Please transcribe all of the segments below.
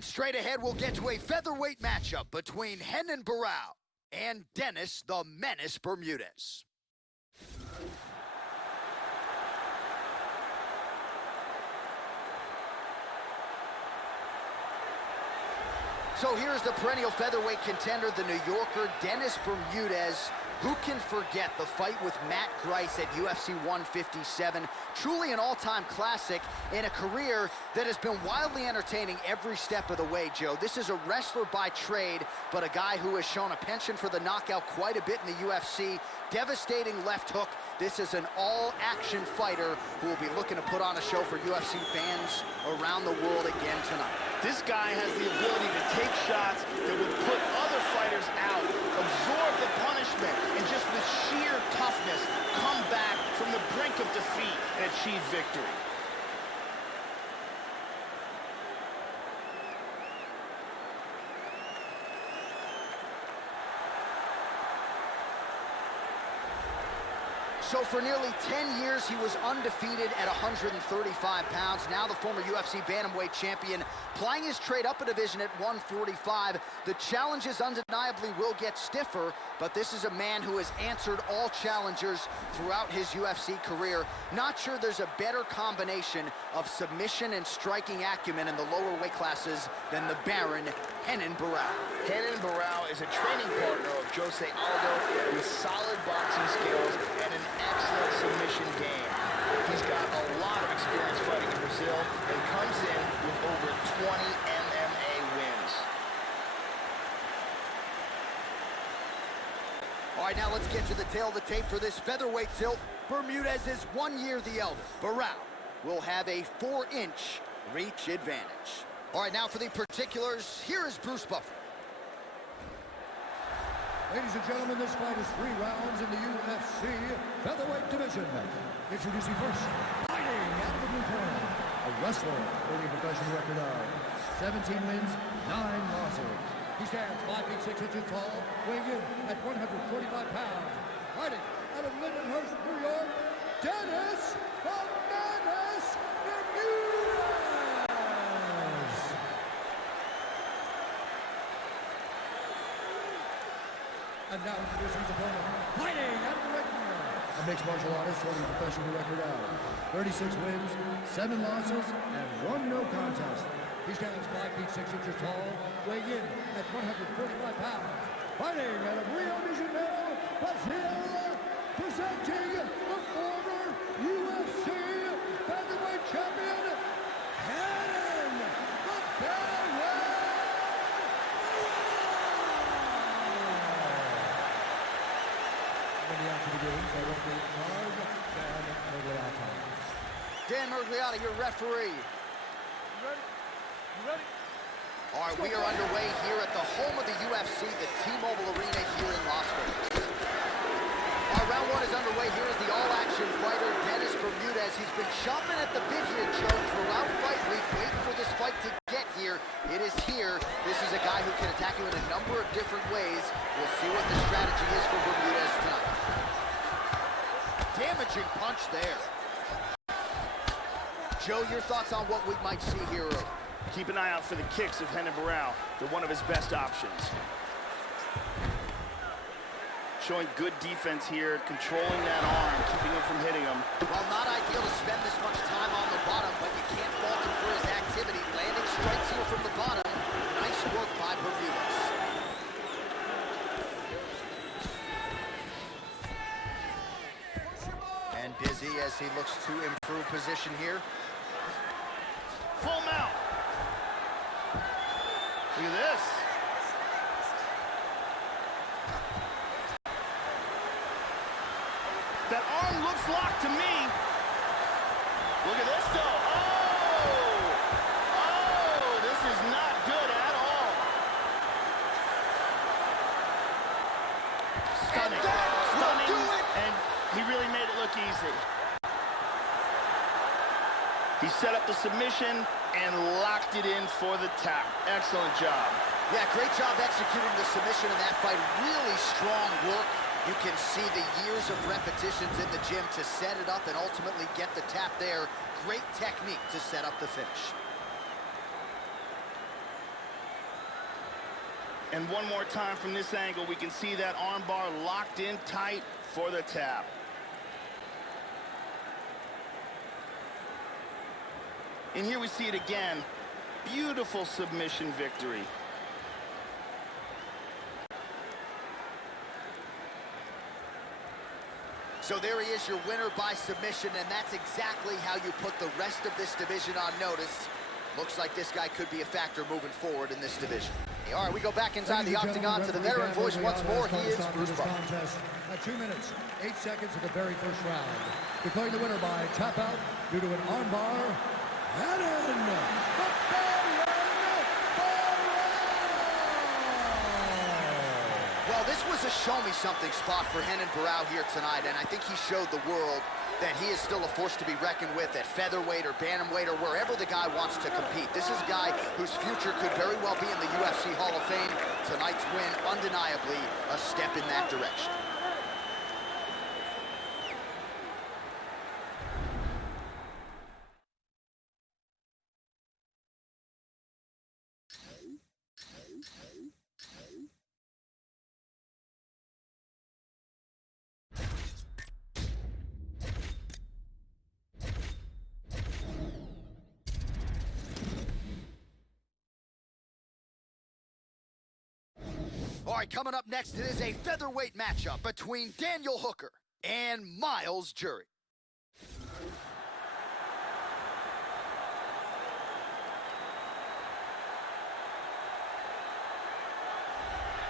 And straight ahead, we'll get to a featherweight matchup between Renan Barão and Dennis the Menace Bermudez. So here's the perennial featherweight contender, the New Yorker, Dennis Bermudez. Who can forget the fight with Matt Grice at UFC 157? Truly an all-time classic in a career that has been wildly entertaining every step of the way, Joe. This is a wrestler by trade, but a guy who has shown a penchant for the knockout quite a bit in the UFC. Devastating left hook. This is an all-action fighter who will be looking to put on a show for UFC fans around the world again tonight. This guy has the ability to take shots that would put other fighters out, absorb the punishment, and just with sheer toughness, come back from the brink of defeat and achieve victory. So for nearly 10 years, he was undefeated at 135 pounds. Now the former UFC bantamweight champion plying his trade up a division at 145. The challenges undeniably will get stiffer, but this is a man who has answered all challengers throughout his UFC career. Not sure there's a better combination of submission and striking acumen in the lower weight classes than the Baron, Renan Barão. Renan Barão is a training partner of Jose Aldo with solid boxing skills and an excellent submission game. He's got a lot of experience fighting in Brazil and comes in with over 20 MMA wins. All right, now let's get to the tail of the tape for this featherweight tilt. Bermudez is 1 year the elder. Barão will have a 4-inch reach advantage. All right, now for the particulars, here is Bruce Buffer. Ladies and gentlemen, this fight is 3 rounds in the UFC featherweight division. Introducing first, fighting out of the blue corner, a wrestler holding a professional record of 17 wins, 9 losses. He stands 5 feet 6 inches tall, weighing in at 145 pounds. Fighting out of Lindenhurst, New York, Dennis the Menace Bermudez. And now introducing his opponent, fighting out of the red corner, a mixed martial artist holding a professional record of 36 wins, 7 losses, and 1 no contest. He stands 5 feet 6 inches tall, weighing in at 145 pounds. Fighting out of Rio de Janeiro, Brazil, presenting the former UFC featherweight champion, Renan the Baron. Dan Mergliotta, your referee. You ready? All right, we are underway here at the home of the UFC, the T-Mobile Arena here in Las Vegas. Our round 1 is underway. Here is the all-action fighter, Dennis Bermudez. He's been chomping at the bit here, Joe, throughout fight week, waiting for this fight to get here. It is here. This is a guy who can attack you in a number of different ways. We'll see what the strategy is for Bermudez tonight. Damaging punch there. Joe, your thoughts on what we might see here early? Keep an eye out for the kicks of Renan Barão. They're one of his best options. Showing good defense here, controlling that arm, keeping him from hitting him. Well, not ideal to spend this much time on the bottom, but you can't fault him for his activity. Landing strikes here from the bottom. Nice work by Bermudez. And busy as he looks to improve position here. Full mount. Look at this. That arm looks locked to me. Look at this though. Oh, this is not good at all. Stunning. And he really made it look easy. He set up the submission and locked it in for the tap. Excellent job. Yeah, great job executing the submission in that fight. Really strong work. You can see the years of repetitions in the gym to set it up and ultimately get the tap there. Great technique to set up the finish. And one more time from this angle, we can see that arm bar locked in tight for the tap. And here we see it again. Beautiful submission victory. So there he is, your winner by submission, and that's exactly how you put the rest of this division on notice. Looks like this guy could be a factor moving forward in this division. All right, we go back inside the octagon to the veteran voice once more. He is Bruce Buffer. At 2 minutes, 8 seconds of the very first round. Declaring the winner by tap out due to an armbar. Well, this was a show-me-something spot for Renan Barão here tonight, and I think he showed the world that he is still a force to be reckoned with at featherweight or bantamweight or wherever the guy wants to compete. This is a guy whose future could very well be in the UFC Hall of Fame. Tonight's win, undeniably, a step in that direction. All right, coming up next, it is a featherweight matchup between Daniel Hooker and Miles Jury.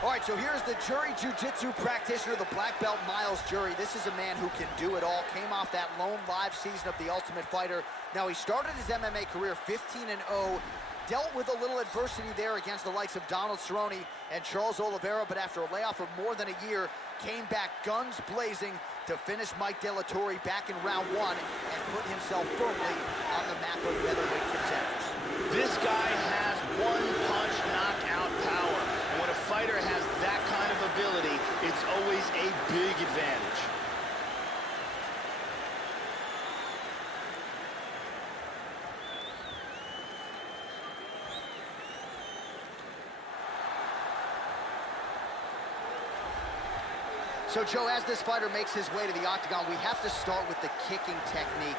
All right, so here's the Jury Jiu-Jitsu practitioner, the black belt Miles Jury. This is a man who can do it all. Came off that lone live season of The Ultimate Fighter. Now, he started his MMA career 15-0. Dealt with a little adversity there against the likes of Donald Cerrone and Charles Oliveira, but after a layoff of more than a year, came back guns blazing to finish Mike De La Torre back in round 1 and put himself firmly on the map of featherweight contenders. This guy has one-punch knockout power. And when a fighter has that kind of ability, it's always a big advantage. So, Joe, as this fighter makes his way to the octagon, we have to start with the kicking technique.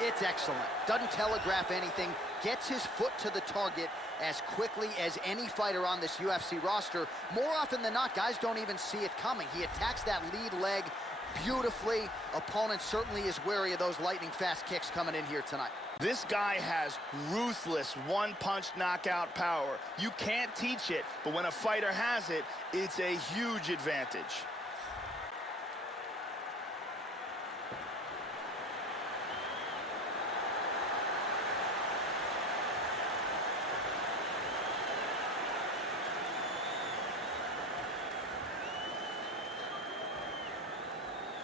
It's excellent. Doesn't telegraph anything. Gets his foot to the target as quickly as any fighter on this UFC roster. More often than not, guys don't even see it coming. He attacks that lead leg beautifully. Opponent certainly is wary of those lightning-fast kicks coming in here tonight. This guy has ruthless one-punch knockout power. You can't teach it, but when a fighter has it, it's a huge advantage.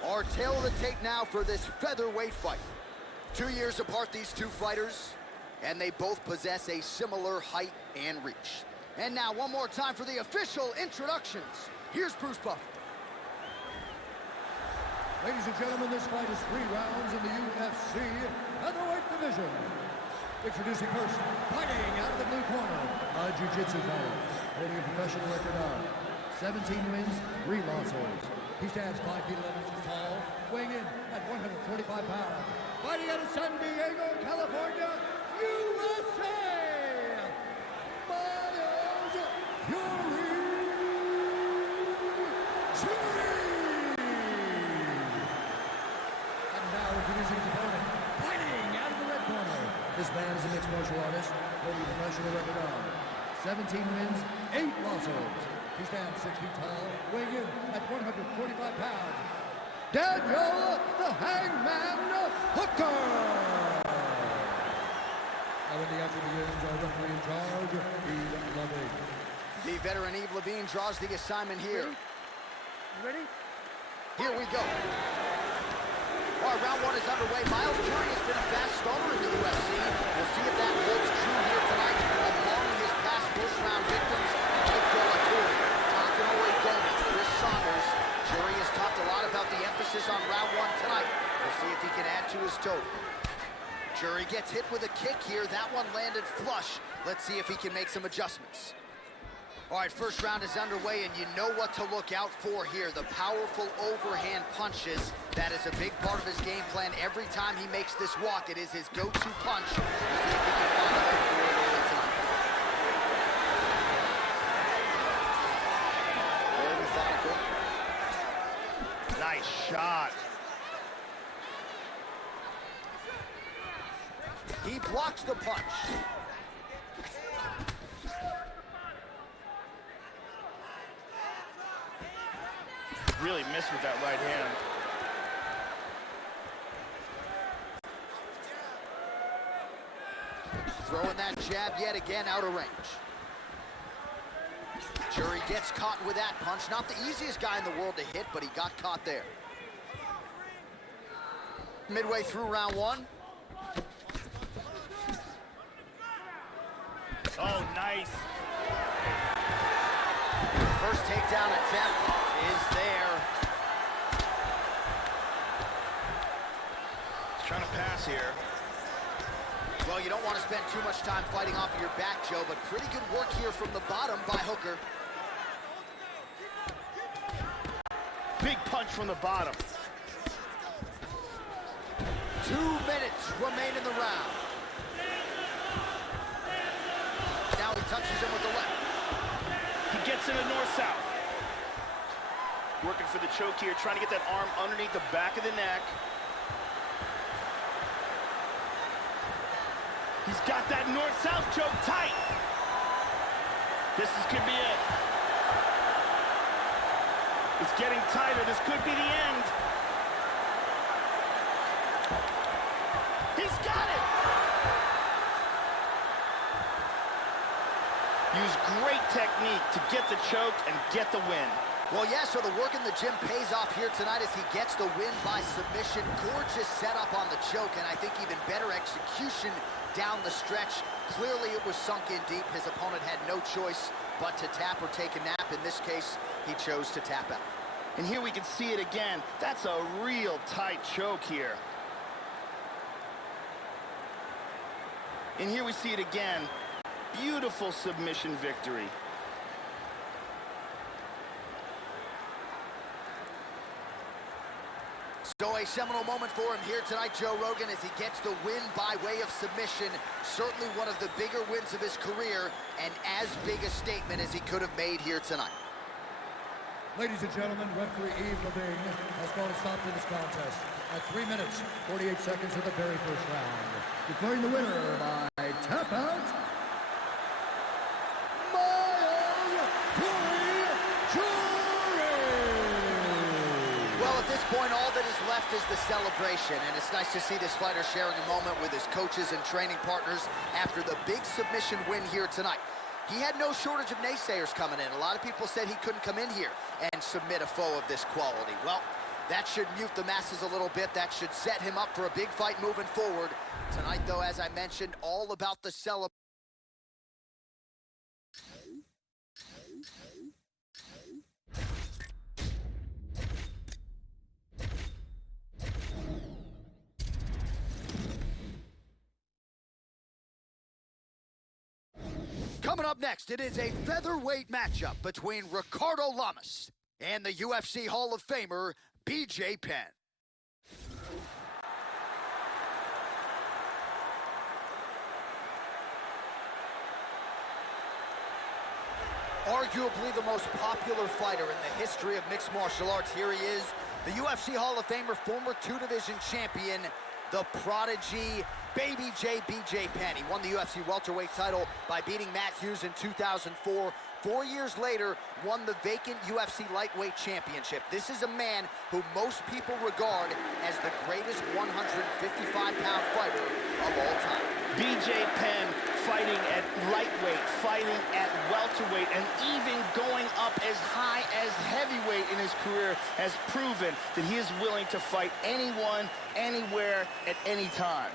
Our tail of the tape now for this featherweight fight. 2 years apart, these two fighters, and they both possess a similar height and reach. And now, one more time for the official introductions. Here's Bruce Buffer. Ladies and gentlemen, this fight is 3 rounds in the UFC featherweight division. Introducing first, fighting out of the blue corner, a jiu-jitsu fighter, holding a professional record of 17 wins, 3 losses. He stands 5 feet 11 inches tall, weighing in at 145 pounds. Fighting out of San Diego, California, USA, Miles Jury. And now introducing his opponent, fighting out of the red corner. This man is a mixed martial artist, holding a professional record of 17 wins, 8 losses. He stands 6 feet tall, weighing in at 145 pounds. Daniel the Hangman Hooker! Now in the action begins, our referee in charge, Eve Levine. The veteran Eve Levine draws the assignment here. You ready? Here we go. All right, round 1 is underway. Miles Jury has been a fast starter in the UFC. We'll see if that holds true here tonight. Among his past first-round victims, Mike De La Torre, Chris Saunders. Jury has talked a lot about the emphasis on round 1 tonight. We'll see if he can add to his total. Jury gets hit with a kick here. That one landed flush. Let's see if he can make some adjustments. All right, first round is underway, and you know what to look out for here. The powerful overhand punches. That is a big part of his game plan. Every time he makes this walk, it is his go-to punch. We'll see if he can follow it for it all the time. Very methodical. Nice shot. He blocks the punch. Really missed with that right hand. Throwing that jab yet again out of range. Jury gets caught with that punch. Not the easiest guy in the world to hit, but he got caught there. Midway through round one. Oh, nice. First takedown attempt is there. He's trying to pass here. Well, you don't want to spend too much time fighting off of your back, Joe, but pretty good work here from the bottom by Hooker. Big punch from the bottom. 2 minutes remain in the round. Now he touches him with the left. He gets in a north-south. Working for the choke here, trying to get that arm underneath the back of the neck. He's got that north-south choke tight. This could be it. It's getting tighter. This could be the end. He's got it. Use great technique to get the choke and get the win. Well, yeah, so the work in the gym pays off here tonight as he gets the win by submission. Gorgeous setup on the choke, and I think even better execution down the stretch. Clearly it was sunk in deep. His opponent had no choice but to tap or take a nap. In this case, he chose to tap out. And here we can see it again. That's a real tight choke here. And here we see it again. Beautiful submission victory. So a seminal moment for him here tonight, Joe Rogan, as he gets the win by way of submission. Certainly one of the bigger wins of his career, and as big a statement as he could have made here tonight. Ladies and gentlemen, referee Yves Levine has called a stop to this contest at 3 minutes, 48 seconds of the very first round. Declaring the winner by tap out, Well, at this point, all that is left is the celebration, and it's nice to see this fighter sharing a moment with his coaches and training partners after the big submission win here tonight. He had no shortage of naysayers coming in. A lot of people said he couldn't come in here and submit a foe of this quality. Well, that should mute the masses a little bit. That should set him up for a big fight moving forward. Tonight, though, as I mentioned, all about the celebration. Coming up next, it is a featherweight matchup between Ricardo Lamas and the UFC Hall of Famer, BJ Penn. Arguably the most popular fighter in the history of mixed martial arts. Here he is, the UFC Hall of Famer, former two-division champion, the prodigy, Baby J, BJ Penn. He won the UFC welterweight title by beating Matt Hughes in 2004. 4 years later, won the vacant UFC lightweight championship. This is a man who most people regard as the greatest 155-pound fighter of all time. BJ Penn fighting at lightweight, fighting at welterweight, and even going up as high as heavyweight in his career has proven that he is willing to fight anyone, anywhere, at any time.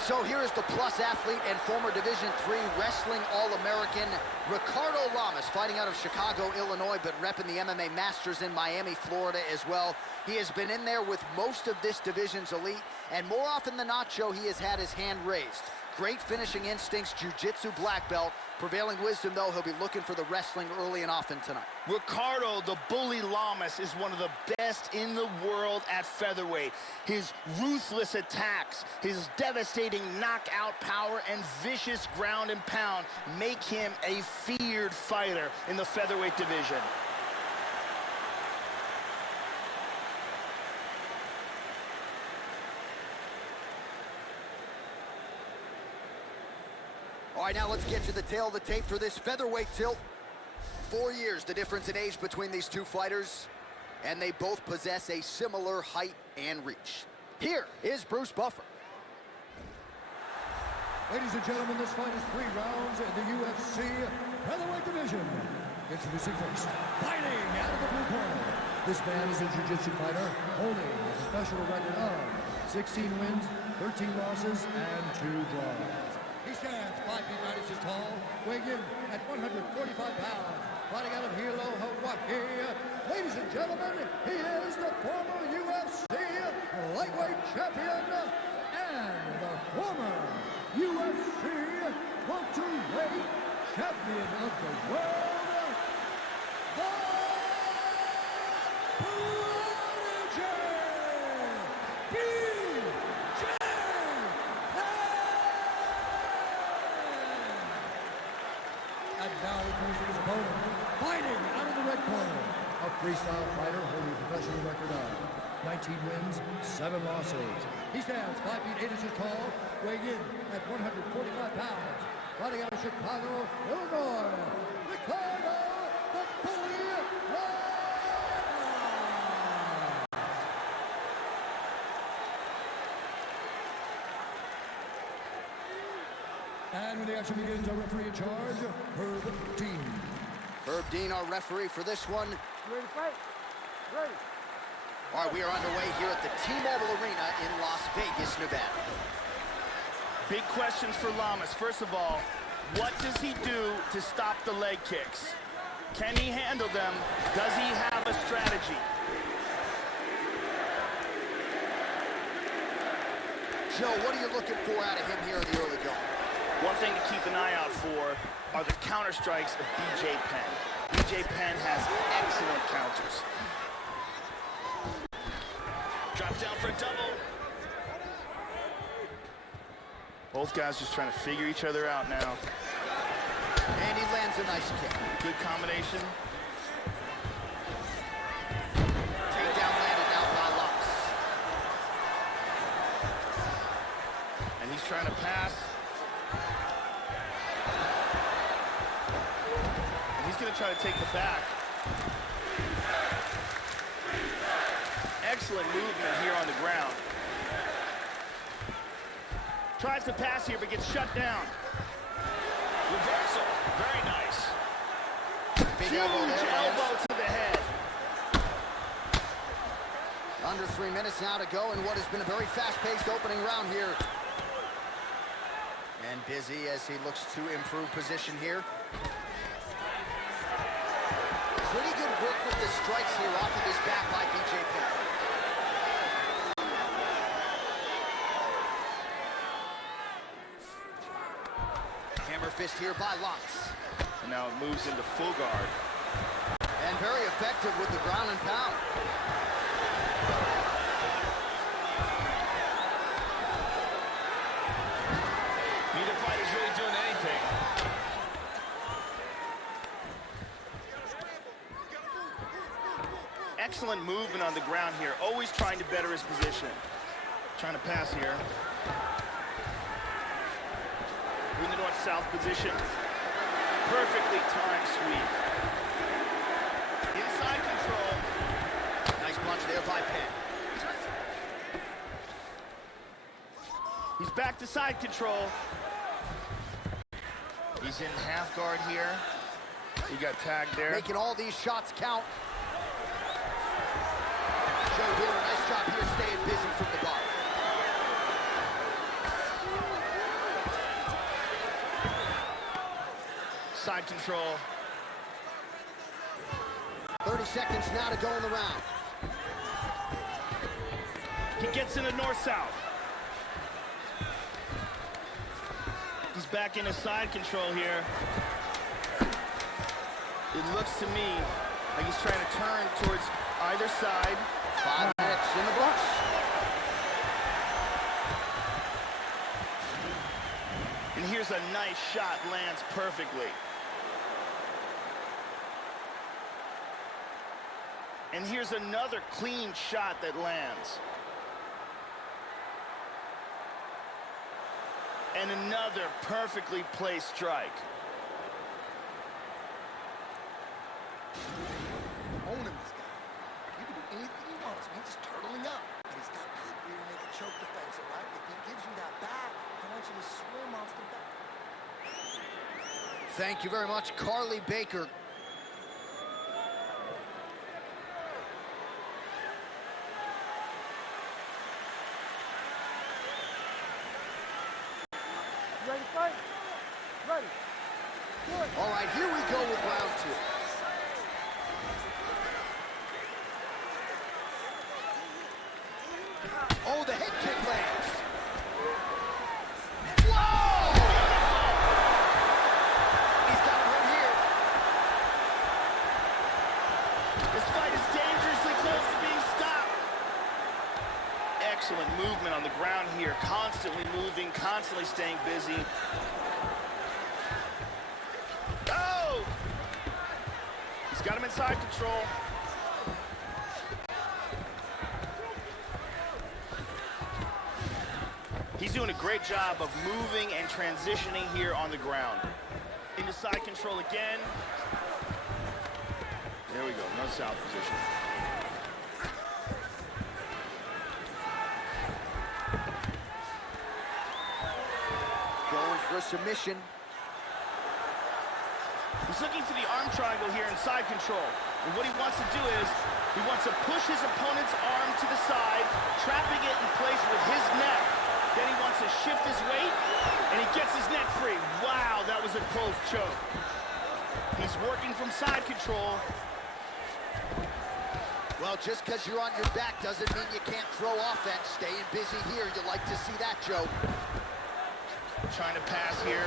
So here is the plus athlete and former Division III wrestling All-American Ricardo Lamas, fighting out of Chicago, Illinois, but repping the MMA Masters in Miami, Florida as well. He has been in there with most of this division's elite, and more often than not, Joe, he has had his hand raised. Great finishing instincts, jiu-jitsu black belt. Prevailing wisdom, though, he'll be looking for the wrestling early and often tonight. Ricardo, the bully Lamas, is one of the best in the world at featherweight. His ruthless attacks, his devastating knockout power, and vicious ground and pound make him a feared fighter in the featherweight division. All right, now let's get to the tail of the tape for this featherweight tilt. 4 years, the difference in age between these two fighters, and they both possess a similar height and reach. Here is Bruce Buffer. Ladies and gentlemen, this fight is 3 rounds in the UFC featherweight division. Introducing first, fighting out of the blue corner. This man is a jiu-jitsu fighter, holding a professional record of 16 wins, 13 losses, and 2 draws. He stands 5 feet 9 inches tall, weighing in at 145 pounds, fighting out of Hilo, Hawaii. Ladies and gentlemen, he is the former UFC lightweight champion and the former UFC welterweight champion of the world, the And now introducing his opponent, fighting out of the red corner, a freestyle fighter holding a professional record of 19 wins, 7 losses. He stands 5 feet 8 inches tall, weighing in at 145 pounds, fighting out of Chicago, Illinois, Ricardo, the Bully Lamas. And when the action begins, our referee in charge, Herb Dean. Herb Dean, our referee for this one. Ready to fight? Ready. All right, we are underway here at the T-Mobile Arena in Las Vegas, Nevada. Big questions for Lamas. First of all, what does he do to stop the leg kicks? Can he handle them? Does he have a strategy? Joe, what are you looking for out of him here in the early going? One thing to keep an eye out for are the counter strikes of BJ Penn. BJ Penn has excellent counters. Drop down for a double. Both guys just trying to figure each other out now. And he lands a nice kick. Good combination. Takedown landed now by Lux. And he's trying to pass. And he's going to try to take the back. Excellent movement here on the ground. Tries to pass here, but gets shut down. Reversal. Very nice. Big Huge elbow to the head. Under 3 minutes now to go in what has been a very fast-paced opening round here. And busy as he looks to improve position here. Pretty good work with the strikes here off of his back by BJ Penn. Hammer fist here by Lux. And now it moves into full guard. And very effective with the ground and pound. Neither fighter's really doing anything. Excellent movement on the ground here. Always trying to better his position. Trying to pass here. In the north-south position. Perfectly timed sweep. Inside control. Nice punch there by Penn. He's back to side control. He's in half guard here. He got tagged there. Making all these shots count. Joe doing a nice job here staying busy from the guard. Side control. 30 seconds now to go in the round. He gets in the north-south. back into side control here. It looks to me like he's trying to turn towards either side. 5 minutes in the books. And here's a nice shot, lands perfectly. And here's another clean shot that lands. And another perfectly placed strike. Owning this guy. You can do anything he wants. He's just turtling up. And he's got good rear naked choke defense, all right? If he gives you that back, I want you to swim off the back. Thank you very much, Carly Baker. Ready to fight? Ready. Good. All right, here we go with round 2. Oh, the head kick lands. Whoa! He's got him right here. This fight is dangerously close to being stopped. Excellent movement on the ground here. Constantly moving, constantly staying busy. Oh! He's got him inside control. He's doing a great job of moving and transitioning here on the ground. Into side control again. There we go, no south position. Going for a submission. He's looking for the arm triangle here in side control. And what he wants to do is, he wants to push his opponent's arm to the side, trapping it in place with his neck. Then he wants to shift his weight, and he gets his neck free. Wow, that was a close choke. He's working from side control. Well, just because you're on your back doesn't mean you can't throw offense. Staying busy here, you like to see that, Joe. Trying to pass here.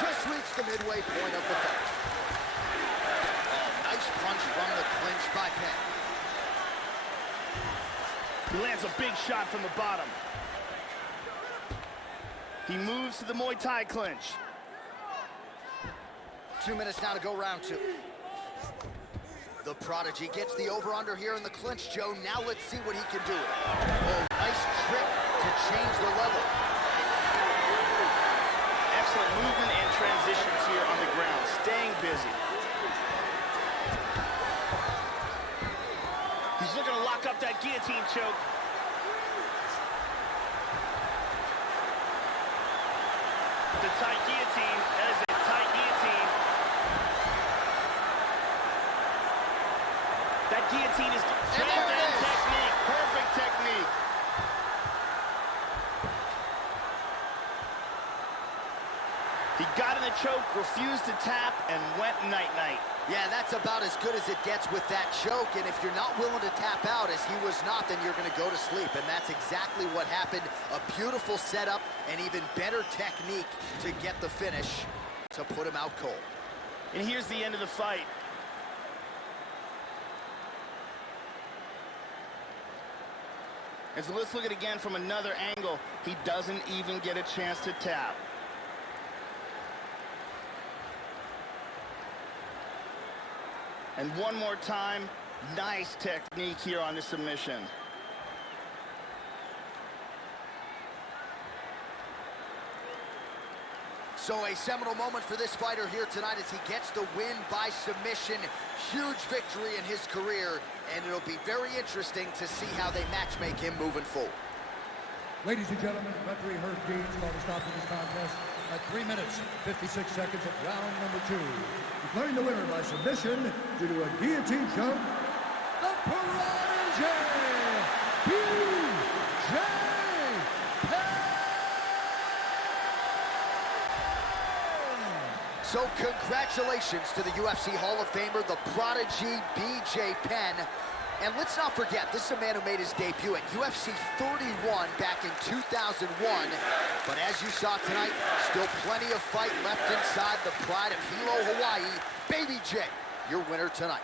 Just reached the midway point of the fight. Oh, nice punch from the clinch by Penn. He lands a big shot from the bottom. He moves to the Muay Thai clinch. 2 minutes now to go round 2. The Prodigy gets the over-under here in the clinch, Joe. Now let's see what he can do. Oh, nice trick to change the level. Excellent movement and transitions here on the ground, staying busy. He's looking to lock up that guillotine choke. The tight guillotine, that is a tight guillotine. That guillotine is well-done technique, perfect technique. He got in the choke, refused to tap, and went night-night. Yeah, that's about as good as it gets with that choke, and if you're not willing to tap out, as he was not, then you're going to go to sleep, and that's exactly what happened. A beautiful setup and even better technique to get the finish to put him out cold. And here's the end of the fight. And so let's look at it again from another angle. He doesn't even get a chance to tap. And one more time, nice technique here on the submission. So a seminal moment for this fighter here tonight as he gets the win by submission. Huge victory in his career, and it'll be very interesting to see how they matchmake him moving forward. Ladies and gentlemen, referee Herb Deans called a stop to this contest at 3 minutes, 56 seconds of round number 2. Declaring the winner by submission due to a guillotine choke, the Prodigy, B.J. So congratulations to the UFC Hall of Famer, the Prodigy B.J. Penn. And let's not forget, this is a man who made his debut at UFC 31 back in 2001. But as you saw tonight, still plenty of fight left inside the pride of Hilo, Hawaii. Baby J, your winner tonight.